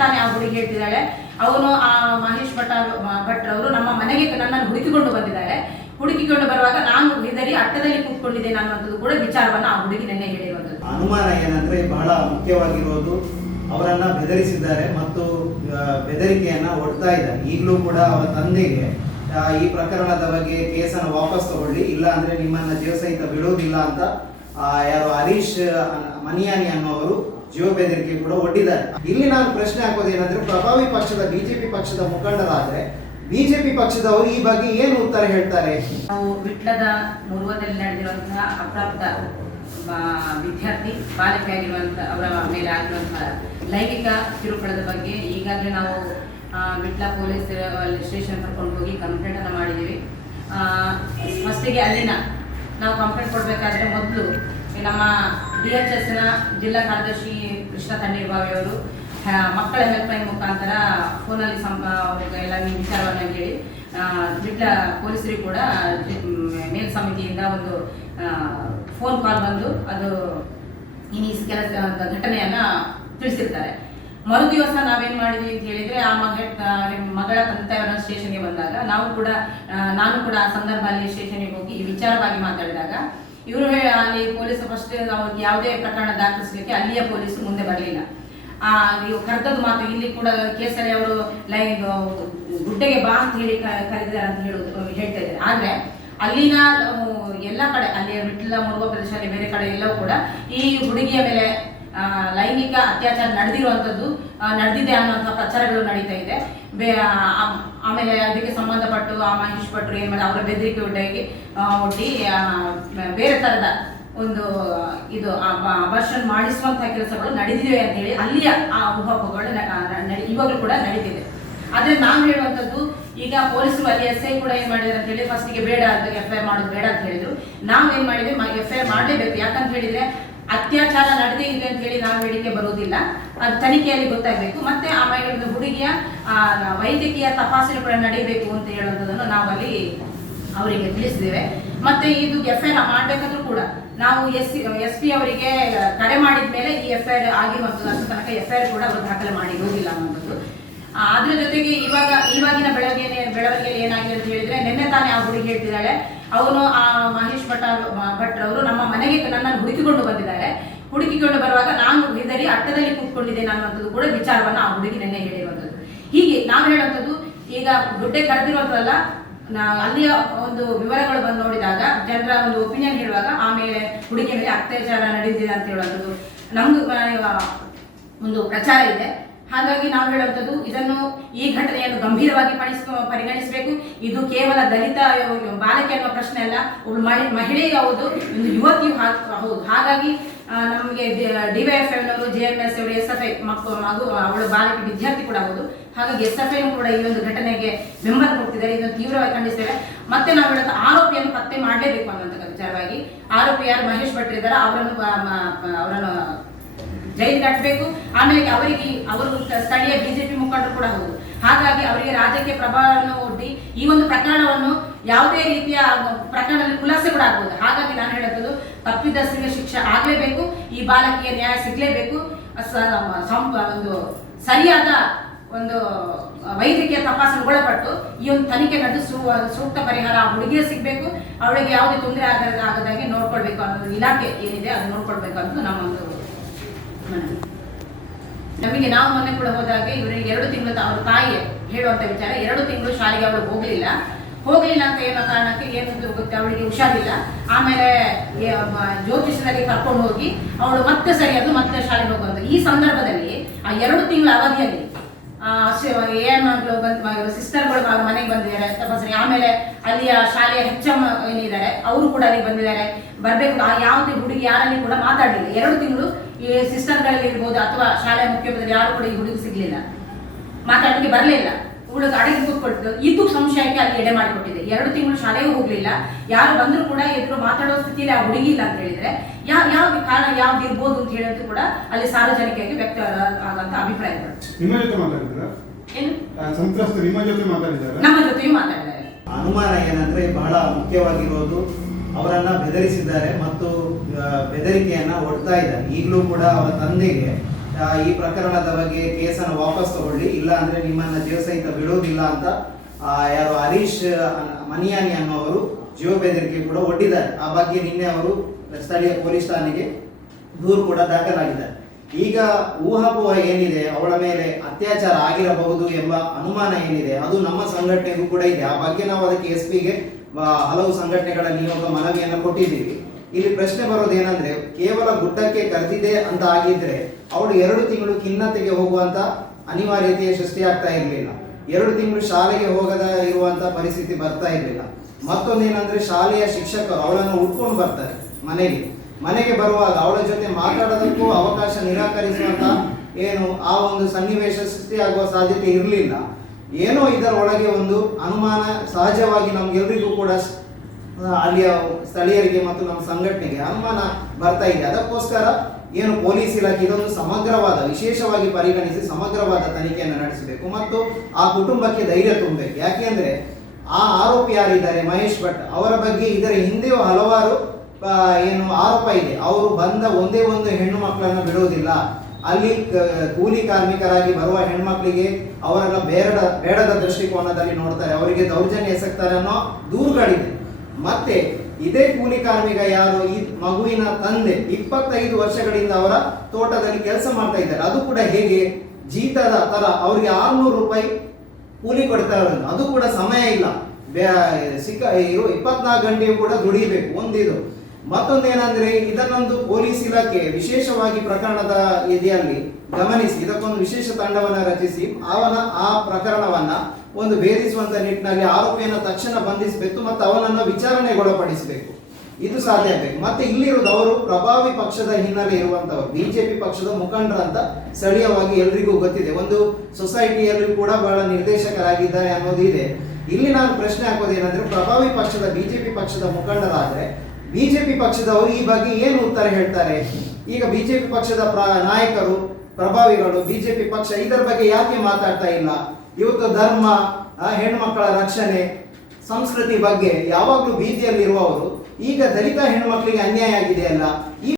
ತಾನೇ ಆ ಹುಡುಗಿ ಹೇಳ್ತಿದ್ದಾಳೆ, ಅವನು ಆ ಮಹೇಶ್ ಭಟ್ರವರು ನಮ್ಮ ಮನೆಗೆ ನನ್ನನ್ನು ಹುಡುಕಿಕೊಂಡು ಬಂದಿದ್ದಾರೆ. ಹುಡುಕಿಕೊಂಡು ಬರುವಾಗ ನಾನು ಹೆದರಿ ಅಟ್ಟದಲ್ಲಿ ಕೂತ್ಕೊಂಡಿದ್ದೇನೆ ಅನ್ನುವಂಥದ್ದು ಕೂಡ ವಿಚಾರವನ್ನ ಆ ಹುಡುಗಿ ನೆನ್ನೆ ಹೇಳಿರುವಂಥದ್ದು. ಅನುಮಾನ ಏನಂದ್ರೆ ಬಹಳ ಮುಖ್ಯವಾಗಿರೋದು, ಅವರನ್ನ ಬೆದರಿಸಿದ್ದಾರೆ ಮತ್ತು ಬೆದರಿಕೆಯನ್ನ ಒಡ್ತಾ ಇದ್ದಾರೆ. ಈಗಲೂ ಕೂಡ ಅವರ ತಂದೆಗೆ ಈ ಪ್ರಕರಣದ ಬಗ್ಗೆ ಕೇಸನ್ನು ವಾಪಸ್ ತಗೊಳ್ಳಿ, ಇಲ್ಲ ಅಂದ್ರೆ ನಿಮ್ಮನ್ನ ಜೀವ ಸಹಿತ ಬಿಡೋದಿಲ್ಲ ಅಂತ ಯಾರು ಹರೀಶ್ ಮನಿಯಾನಿ ಅನ್ನೋವರು ಜೀವ ಬೆದರಿಕೆ ಕೂಡ ಒಡ್ಡಿದ್ದಾರೆ. ಇಲ್ಲಿ ನಾನು ಪ್ರಶ್ನೆ ಹಾಕೋದೇನಂದ್ರೆ, ಪ್ರಭಾವಿ ಪಕ್ಷದ ಬಿಜೆಪಿ ಪಕ್ಷದ ಮುಖಂಡರಾದ್ರೆ ಬಿಜೆಪಿ ಪಕ್ಷದವರು ಈ ಬಗ್ಗೆ ಏನು ಉತ್ತರ ಹೇಳ್ತಾರೆ? ನಾವು ವಿಟ್ಲದ ಮುರುವದಲ್ಲಿ ನಡೆದಿರುವಂತಹ ಅಪ್ರಾಪ್ತ ವಿದ್ಯಾರ್ಥಿ ಬಾಲಕಿಯಾಗಿರುವಂತಹ ಅವರ ಮೇಲೆ ಆಗಿರುವಂತಹ ಲೈಂಗಿಕ ಕಿರುಕುಳದ ಬಗ್ಗೆ ಈಗಾಗಲೇ ನಾವು ವಿಟ್ಲ ಪೊಲೀಸ್ ಸ್ಟೇಷನ್ ಕರ್ಕೊಂಡು ಹೋಗಿ ಕಂಪ್ಲೇಂಟ್ ಅನ್ನು ಮಾಡಿದ್ದೀವಿ. ಫಸ್ಟಿಗೆ ಅಲ್ಲಿನ ನಾವು ಕಂಪ್ಲೇಂಟ್ ಕೊಡಬೇಕಾದ್ರೆ ಮೊದಲು ನಮ್ಮ DHSನ ಜಿಲ್ಲಾ ಕಾರ್ಯದರ್ಶಿ ಕೃಷ್ಣ ತಣ್ಣೀರ್ಬಾವಿ ಅವರು ಮಕ್ಕಳ ಹೆಲ್ಪ್ಲೈನ್ ಮುಖಾಂತರ ಫೋನಲ್ಲಿ ಎಲ್ಲ ವಿಚಾರವನ್ನು ಹೇಳಿ ವಿಟ್ಲ ಪೊಲೀಸರಿಗೆ ಕೂಡ ಮೇಲ್ ಸಮಿತಿಯಿಂದ ಒಂದು ಫೋನ್ ಕಾಲ್ ಬಂದು ಅದು ಈ ಕೆಲಸ ಘಟನೆಯನ್ನ ತಿಳಿಸಿರ್ತಾರೆ. ಮರು ದಿವಸ ನಾವೇನ್ ಮಾಡಿದ್ವಿ ಅಂತ ಹೇಳಿದ್ರೆ, ಆ ಮಗಳ ತಂದೆಯವರ ಸ್ಟೇಷನ್ಗೆ ಬಂದಾಗ ನಾನು ಕೂಡ ಆ ಸಂದರ್ಭ ಅಲ್ಲಿ ಸ್ಟೇಷನ್ಗೆ ಹೋಗಿ ಈ ವಿಚಾರವಾಗಿ ಮಾತಾಡಿದಾಗ ಇವರು ಅಲ್ಲಿ ಪೊಲೀಸ್ ಫಸ್ಟ್ ಯಾವುದೇ ಪ್ರಕರಣ ದಾಖಲಿಸಲಿಕ್ಕೆ ಅಲ್ಲಿಯ ಪೊಲೀಸ್ ಮುಂದೆ ಬರಲಿಲ್ಲ. ಕರೆದದ್ದು ಮಾತು ಇಲ್ಲಿ ಕೂಡ ಕೇಸರಿ ಅವರು ಗುಡ್ಡೆಗೆ ಬಾ ಅಂತ ಹೇಳಿ ಕರೆದಿದ್ದಾರೆ ಅಂತ ಹೇಳ್ತಾ ಇದ್ದಾರೆ. ಆದ್ರೆ ಅಲ್ಲಿನ ಎಲ್ಲ ಕಡೆ ಅಲ್ಲಿ ವಿಟ್ಲ ಮುರುವ ಪ್ರದೇಶದಲ್ಲಿ ಬೇರೆ ಕಡೆ ಎಲ್ಲವೂ ಕೂಡ ಈ ಹುಡುಗಿಯ ಮೇಲೆ ಲೈಂಗಿಕ ಅತ್ಯಾಚಾರ ನಡೆದಿದೆ ಅನ್ನುವಂಥ ಪ್ರಚಾರಗಳು ನಡೀತಾ ಇದೆ. ಆಮೇಲೆ ಅದಕ್ಕೆ ಸಂಬಂಧಪಟ್ಟು ಆ ಮಹೇಶ್ ಭಟ್ರು ಏನ್ ಮಾಡಿ ಅವರ ಬೆದರಿಕೆ ಒಡ್ಡಿ ಬೇರೆ ತರದ ಒಂದು ಇದು ಅಬಾರ್ಷನ್ ಮಾಡಿಸುವಂತಹ ಕೆಲಸಗಳು ನಡೆದಿವೆ ಅಂತ ಹೇಳಿ ಅಲ್ಲಿಯ ಆ ಊಹಾಪೋಹಗಳು ಇವಾಗಲೂ ಕೂಡ ನಡೀತಿದೆ. ಆದ್ರೆ ನಾನು ಹೇಳುವಂಥದ್ದು, ಈಗ ಪೊಲೀಸರು ಅಲ್ಲಿ SI ಕೂಡ ಏನ್ ಮಾಡಿದ್ರು ಅಂತ ಹೇಳಿ ಫಸ್ಟಿಗೆ ಬೇಡ ಅಂತ FIR ಮಾಡೋದು ಬೇಡ ಅಂತ ಹೇಳಿದ್ರು. ನಾವು ಏನ್ ಮಾಡಿದ್ವಿ, FIR ಮಾಡಲೇಬೇಕು. ಯಾಕಂತ ಹೇಳಿದ್ರೆ ಅತ್ಯಾಚಾರ ನಡೆದೇ ಇದೆ ಅಂತ ಹೇಳಿ ನಾವು ಹೇಳಿಕೆ ಬರುವುದಿಲ್ಲ, ಅದು ತನಿಖೆಯಲ್ಲಿ ಗೊತ್ತಾಗಬೇಕು. ಮತ್ತೆ ಆಮೇಲೆ ಒಂದು ಹುಡುಗಿಯ ವೈದ್ಯಕೀಯ ತಪಾಸಣೆ ಕೂಡ ನಡೆಯಬೇಕು ಅಂತ ಹೇಳುವಂಥದ್ದನ್ನು ನಾವು ಅಲ್ಲಿ ಅವರಿಗೆ ತಿಳಿಸಿದ್ದೇವೆ. ಮತ್ತೆ ಇದು FIR ಮಾಡಬೇಕಾದ್ರೂ ಕೂಡ ನಾವು SP ಅವರಿಗೆ ಕರೆ ಮಾಡಿದ ಮೇಲೆ ಈ FIR ಆಗಿರುವಂಥದ್ದು, ಅಷ್ಟು ತನಕ FIR ಕೂಡ ಅವರು ದಾಖಲೆ ಮಾಡಿರುವುದಿಲ್ಲ ಅನ್ನೋದು. ಅದ್ರ ಜೊತೆಗೆ ಇವಾಗಿನ ಬೆಳವಣಿಗೆಯಲ್ಲಿ ಏನಾಗಿದೆ ಅಂತ ಹೇಳಿದ್ರೆ, ನಿನ್ನೆ ತಾನೇ ಆ ಹುಡುಗಿ ಹೇಳ್ತಿದ್ದಾಳೆ, ಅವನು ಆ ಮಹೇಶ್ ಭಟ್ರವರು ನಮ್ಮ ಮನೆಗೆ ನನ್ನನ್ನು ಹುಡುಕಿಕೊಂಡು ಬಂದಿದ್ದಾರೆ. ಹುಡುಕಿಕೊಂಡು ಬರುವಾಗ ನಾನು ಹೆದರಿ ಅಟ್ಟದಲ್ಲಿ ಕೂತ್ಕೊಂಡಿದ್ದೇನೆ ಅನ್ನುವಂಥದ್ದು ಕೂಡ ವಿಚಾರವನ್ನ ಆ ಹುಡುಗಿ ನೆನ್ನೆ ಹೇಳಿರುವಂಥದ್ದು. ಹೀಗೆ ನಾವು ಹೇಳುವಂಥದ್ದು, ಈಗ ದುಡ್ಡೆ ಕರೆದಿರುವಂಥದ್ದಲ್ಲ, ಅಲ್ಲಿಯ ಒಂದು ವಿವರಗಳು ಬಂದು ನೋಡಿದಾಗ ಜನರ ಒಂದು ಒಪಿನಿಯನ್ ಹೇಳುವಾಗ ಆಮೇಲೆ ಹುಡುಗಿಯ ಮೇಲೆ ಅತ್ಯಾಚಾರ ನಡೆದಿದೆ ಅಂತ ಹೇಳುವಂಥದ್ದು ನಮ್ದು ಒಂದು ಪ್ರಚಾರ ಇದೆ. ಹಾಗಾಗಿ ನಾವು ಹೇಳುವಂಥದ್ದು, ಈ ಘಟನೆಯನ್ನು ಗಂಭೀರವಾಗಿ ಪರಿಗಣಿಸಬೇಕು. ಇದು ಕೇವಲ ದಲಿತ ಬಾಲಕಿ ಅನ್ನುವ ಪ್ರಶ್ನೆ ಅಲ್ಲ, ಒಬ್ಬಳು ಮಹಿಳೆಯೂ ಹೌದು, ಒಂದು ಯುವತಿಯೂ ಹೌದು. ಹಾಗಾಗಿ ನಮಗೆ DYFIನವರು, JMS ಅವರು, SFI ಮಗು ಅವಳು ಬಾಲಕಿ ವಿದ್ಯಾರ್ಥಿ ಕೂಡ ಹೌದು. ಹಾಗಾಗಿ SFI ಕೂಡ ಈ ಒಂದು ಘಟನೆಗೆ ಬೆಂಬಲ ಕೊಡ್ತಿದ್ದಾರೆ. ಇದನ್ನು ತೀವ್ರವಾಗಿ ಖಂಡಿಸ್ತೇವೆ. ಮತ್ತೆ ನಾವು ಹೇಳೋದು, ಆರೋಪಿಯನ್ನು ಪತ್ತೆ ಮಾಡಲೇಬೇಕು ಅನ್ನುವಂಥ ವಿಚಾರವಾಗಿ ಆರೋಪಿ ಯಾರು ಮಹೇಶ್ ಭಟ್ರು ಇದ್ದಾರೆ ಅವರನ್ನು ಜೈಲಿಗೆ ಕಟ್ಟಬೇಕು. ಆಮೇಲೆ ಅವರು ಸ್ಥಳೀಯ BJP ಮುಖಂಡರು ಕೂಡ ಹೌದು. ಹಾಗಾಗಿ ಅವರಿಗೆ ರಾಜಕೀಯ ಪ್ರಭಾವವನ್ನು ಒಡ್ಡಿ ಈ ಒಂದು ಪ್ರಕರಣವನ್ನು ಯಾವುದೇ ರೀತಿಯ ಪ್ರಕರಣದಲ್ಲಿ ಖುಲಾಸೆ ಕೂಡ ಆಗ್ಬೋದು. ಹಾಗಾಗಿ ನಾನು ಹೇಳುವುದು, ತಪ್ಪಿತಸ್ಥರಿಗೆ ಶಿಕ್ಷೆ ಆಗಲೇಬೇಕು, ಈ ಬಾಲಕಿಯ ನ್ಯಾಯ ಸಿಗಲೇಬೇಕು. ಒಂದು ಸರಿಯಾದ ಒಂದು ವೈದ್ಯಕೀಯ ತಪಾಸಣೆ ಒಳಪಟ್ಟು ಈ ಒಂದು ತನಿಖೆ ನಡೆದು ಸೂಕ್ತ ಪರಿಹಾರ ಆ ಹುಡುಗಿಗೆ ಸಿಗಬೇಕು. ಅವಳಿಗೆ ಯಾವುದೇ ತೊಂದರೆ ಆಗದಾಗೆ ನೋಡ್ಕೊಳ್ಬೇಕು ಅನ್ನೋದು ಇಲಾಖೆ ಏನಿದೆ ಅದು ನೋಡ್ಕೊಳ್ಬೇಕು ಅನ್ನೋದು ನಮ್ಮ ಒಂದು ನಮಗೆ. ನಾವು ಮೊನ್ನೆ ಕೂಡ ಹೋದಾಗ ಇವರಿಗೆ 2 ತಿಂಗಳು ಅವ್ರ ತಾಯಿ ಹೇಳುವಂತ ವಿಚಾರ, 2 ತಿಂಗಳು ಶಾಲೆಗೆ ಅವಳು ಹೋಗ್ಲಿಲ್ಲ ಅಂತ ಏನೋ ಕಾರಣಕ್ಕೆ ಏನು ಗೊತ್ತೆ, ಅವಳಿಗೆ ಹುಷಾರಿಲ್ಲ. ಆಮೇಲೆ ಜ್ಯೋತಿಷದಲ್ಲಿ ಕರ್ಕೊಂಡು ಹೋಗಿ ಅವಳು ಮತ್ತೆ ಸರಿಯಾದ ಮತ್ತೆ ಶಾಲೆಗೆ ಹೋಗುವಂತ ಈ ಸಂದರ್ಭದಲ್ಲಿ ಆ 2 ತಿಂಗಳ ಅವಧಿಯಲ್ಲಿ ಸಿಸ್ಟರ್ಗಳು ಅವ್ರ ಮನೆಗೆ ಬಂದಿದ್ದಾರೆ ತಪಾಸಣೆ. ಆಮೇಲೆ ಅಲ್ಲಿಯ ಶಾಲೆಯ HM ಏನಿದ್ದಾರೆ ಅವರು ಕೂಡ ಅಲ್ಲಿ ಬಂದಿದ್ದಾರೆ. ಬರ್ಬೇಕು ಯಾವುದೇ ಹುಡುಗಿ ಯಾರಲ್ಲಿ ಕೂಡ ಮಾತಾಡಲಿಲ್ಲ 2 ತಿಂಗಳು. ಈ ಸಿಸ್ಟರ್ಗಳಲ್ಲಿ ಇರ್ಬೋದು ಅಥವಾ ಶಾಲೆಯ ಮುಖ್ಯೋಪಾಧ್ಯಾಯರು ಯಾರು ಕೂಡ ಈ ಹುಡುಗಿ ಸಿಗ್ಲಿಲ್ಲ, ಮಾತಾಡಲಿಕ್ಕೆ ಬರಲಿಲ್ಲ. ಹುಡುಗ ಅಡಗಿ ಕೂತ್ಕೊಳ್ತು. ಇದು ಸಂಶಯಕ್ಕೆ ಅಲ್ಲಿ ಎಡೆ ಮಾಡಿಕೊಟ್ಟಿದೆ. 2 ತಿಂಗಳು ಶಾಲೆಗೂ ಹೋಗ್ಲಿಲ್ಲ, ಯಾರು ಬಂದ್ರು ಕೂಡ ಎದುರು ಮಾತಾಡೋ ಸ್ಥಿತಿಯಲ್ಲಿ ಆ ಹುಡುಗಿ ಇಲ್ಲ ಅಂತ ಹೇಳಿದ್ರೆ ಯಾವ ಕಾರಣ ಯಾವ್ದು ಇರ್ಬೋದು ಅಂತ ಹೇಳೋದು ಕೂಡ ಅಲ್ಲಿ ಸಾರ್ವಜನಿಕರಿಗೆ ವ್ಯಕ್ತ ಆದಂತ ಅಭಿಪ್ರಾಯಗಳು. ನಮ್ಮ ಜೊತೆಯೂ ಮಾತಾಡಿದ್ದಾರೆ. ಅನುಮಾನ ಏನಂದ್ರೆ ಬಹಳ ಮುಖ್ಯವಾಗಿರೋದು, ಅವರನ್ನ ಬೆದರಿಸಿದ್ದಾರೆ ಮತ್ತು ಬೆದರಿಕೆಯನ್ನ ಒಡ್ತಾ ಇದ್ದಾರೆ. ಈಗಲೂ ಕೂಡ ಅವರ ತಂದೆಗೆ ಈ ಪ್ರಕರಣದ ಬಗ್ಗೆ ಕೇಸನ್ನು ವಾಪಸ್ ತಗೊಳ್ಳಿ, ಇಲ್ಲ ಅಂದ್ರೆ ನಿಮ್ಮನ್ನ ಜೀವ ಸಹಿತ ಬಿಡುವುದಿಲ್ಲ ಅಂತ ಯಾರು ಹರೀಶ್ ಮನಿಯಾನಿ ಅನ್ನೋವರು ಜೀವ ಬೆದರಿಕೆ ಕೂಡ ಒಡ್ಡಿದ್ದಾರೆ. ಆ ಬಗ್ಗೆ ನಿನ್ನೆ ಅವರು ಸ್ಥಳೀಯ ಪೊಲೀಸ್ ಠಾಣೆಗೆ ದೂರು ಕೂಡ ದಾಖಲಾಗಿದ್ದಾರೆ. ಈಗ ಊಹಾಪೋಹ ಏನಿದೆ, ಅವಳ ಮೇಲೆ ಅತ್ಯಾಚಾರ ಆಗಿರಬಹುದು ಎಂಬ ಅನುಮಾನ ಏನಿದೆ ಅದು ನಮ್ಮ ಸಂಘಟನೆಗೂ ಕೂಡ ಇದೆ. ಆ ಬಗ್ಗೆ ನಾವು ಅದಕ್ಕೆ SP ಗೆ ಹಲವು ಸಂಘಟನೆಗಳ ನಿಯೋಗ ಮನವಿಯನ್ನು ಕೊಟ್ಟಿದ್ದೀವಿ. ಇಲ್ಲಿ ಪ್ರಶ್ನೆ ಬರೋದು ಏನಂದ್ರೆ, ಕೇವಲ ಗುಡ್ಡಕ್ಕೆ ಕರೆದಿದೆ ಅಂತ ಆಗಿದ್ರೆ ಅವಳು 2 ತಿಂಗಳು ಖಿನ್ನತೆಗೆ ಹೋಗುವಂತ ಅನಿವಾರ್ಯತೆಯ ಸೃಷ್ಟಿಯಾಗ್ತಾ ಇರಲಿಲ್ಲ. 2 ತಿಂಗಳು ಶಾಲೆಗೆ ಹೋಗದ ಇರುವಂತ ಪರಿಸ್ಥಿತಿ ಬರ್ತಾ ಇರಲಿಲ್ಲ. ಮತ್ತೊಂದೇನಂದ್ರೆ, ಶಾಲೆಯ ಶಿಕ್ಷಕರು ಅವಳನ್ನು ಉಟ್ಕೊಂಡು ಬರ್ತಾರೆ ಮನೆಗೆ ಬರುವಾಗ ಅವಳ ಜೊತೆ ಮಾತಾಡೋದಕ್ಕೂ ಅವಕಾಶ ನಿರಾಕರಿಸುವಂತ ಏನು ಆ ಒಂದು ಸನ್ನಿವೇಶ ಸೃಷ್ಟಿಯಾಗುವ ಸಾಧ್ಯತೆ ಇರಲಿಲ್ಲ. ಏನೋ ಇದರ ಒಳಗೆ ಒಂದು ಅನುಮಾನ ಸಹಜವಾಗಿ ನಮ್ಗೆಲ್ರಿಗೂ ಕೂಡ ಅಲ್ಲಿಯ ಸ್ಥಳೀಯರಿಗೆ ಮತ್ತು ನಮ್ಮ ಸಂಘಟನೆಗೆ ಅನುಮಾನ ಬರ್ತಾ ಇದೆ. ಅದಕ್ಕೋಸ್ಕರ ಏನು ಪೊಲೀಸ್ ಇಲಾಖೆ ಇದೊಂದು ಸಮಗ್ರವಾದ, ವಿಶೇಷವಾಗಿ ಪರಿಗಣಿಸಿ ಸಮಗ್ರವಾದ ತನಿಖೆಯನ್ನು ನಡೆಸಬೇಕು ಮತ್ತು ಆ ಕುಟುಂಬಕ್ಕೆ ಧೈರ್ಯ ತುಂಬಬೇಕು. ಯಾಕೆಂದ್ರೆ ಆ ಆರೋಪಿ ಯಾರಿದ್ದಾರೆ ಮಹೇಶ್ ಭಟ್, ಅವರ ಬಗ್ಗೆ ಇದರ ಹಿಂದೆಯೂ ಹಲವಾರು ಏನು ಆರೋಪ ಇದೆ. ಅವರು ಬಂದ ಒಂದೇ ಒಂದು ಹೆಣ್ಣು ಮಕ್ಕಳನ್ನು ಬಿಡುವುದಿಲ್ಲ. ಅಲ್ಲಿ ಕೂಲಿ ಕಾರ್ಮಿಕರಾಗಿ ಬರುವ ಹೆಣ್ಮಕ್ಳಿಗೆ ಅವರನ್ನ ಬೇಡದ ದೃಷ್ಟಿಕೋನದಲ್ಲಿ ನೋಡ್ತಾರೆ, ಅವರಿಗೆ ದೌರ್ಜನ್ಯ ಎಸಗ್ತಾರೆ ಅನ್ನೋ ದೂರುಗಳಿದೆ. ಮತ್ತೆ ಇದೇ ಕೂಲಿ ಕಾರ್ಮಿಕ ಯಾರು, ಈ ಮಗುವಿನ ತಂದೆ 25 ವರ್ಷಗಳಿಂದ ಅವರ ತೋಟದಲ್ಲಿ ಕೆಲಸ ಮಾಡ್ತಾ ಇದ್ದಾರೆ. ಅದು ಕೂಡ ಹೇಗೆ ಜೀತದ ತರ ಅವರಿಗೆ 600 ರೂಪಾಯಿ ಕೂಲಿ ಕೊಡ್ತಾರೆ. ಅದು ಕೂಡ ಸಮಯ ಇಲ್ಲ, 24 ಗಂಟೆಯೂ ಕೂಡ ದುಡಿಬೇಕು ಒಂದಿದು. ಮತ್ತೊಂದೇನಂದ್ರೆ, ಇದನ್ನೊಂದು ಪೊಲೀಸ್ ಇಲಾಖೆ ವಿಶೇಷವಾಗಿ ಪ್ರಕರಣದ ಎದೆಯಲ್ಲಿ ಗಮನಿಸಿ ಇದಕ್ಕೊಂದು ವಿಶೇಷ ತಂಡವನ್ನ ರಚಿಸಿ ಆ ಪ್ರಕರಣವನ್ನ ಒಂದು ಭೇದಿಸುವಂತ ನಿಟ್ಟಿನಲ್ಲಿ ಆರೋಪಿಯನ್ನು ತಕ್ಷಣ ಬಂಧಿಸಬೇಕು ಮತ್ತು ಅವನನ್ನು ವಿಚಾರಣೆಗೊಳಪಡಿಸಬೇಕು. ಇದು ಸಾಧ್ಯ ಆಗಬೇಕು. ಮತ್ತೆ ಇಲ್ಲಿರುವುದು ಅವರು ಪ್ರಭಾವಿ ಪಕ್ಷದ ಹಿನ್ನೆಲೆ ಇರುವಂತವರು, ಬಿಜೆಪಿ ಪಕ್ಷದ ಮುಖಂಡರಂತ ಸ್ಥಳೀಯವಾಗಿ ಎಲ್ರಿಗೂ ಗೊತ್ತಿದೆ. ಒಂದು ಸೊಸೈಟಿಯಲ್ಲಿ ಕೂಡ ಬಹಳ ನಿರ್ದೇಶಕರಾಗಿದ್ದಾರೆ ಅನ್ನೋದು ಇದೆ. ಇಲ್ಲಿ ನಾನು ಪ್ರಶ್ನೆ ಹಾಕೋದೇನಂದ್ರೆ, ಪ್ರಭಾವಿ ಪಕ್ಷದ ಬಿಜೆಪಿ ಪಕ್ಷದ ಮುಖಂಡರಾದ್ರೆ ಬಿಜೆಪಿ ಪಕ್ಷದವರು ಈ ಬಗ್ಗೆ ಏನು ಉತ್ತರ ಹೇಳ್ತಾರೆ? ಈಗ ಬಿಜೆಪಿ ಪಕ್ಷದ ನಾಯಕರು, ಪ್ರಭಾವಿಗಳು, ಬಿಜೆಪಿ ಪಕ್ಷ ಇದರ ಬಗ್ಗೆ ಯಾಕೆ ಮಾತಾಡ್ತಾ ಇಲ್ಲ? ಇವತ್ತು ಧರ್ಮ, ಹೆಣ್ಮಕ್ಕಳ ರಕ್ಷಣೆ, ಸಂಸ್ಕೃತಿ ಬಗ್ಗೆ ಯಾವಾಗಲೂ ಬೀದಿಯಲ್ಲಿರುವವರು ಈಗ ದಲಿತ ಹೆಣ್ಮಕ್ಳಿಗೆ ಅನ್ಯಾಯ ಆಗಿದೆಯಲ್ಲ, ಈ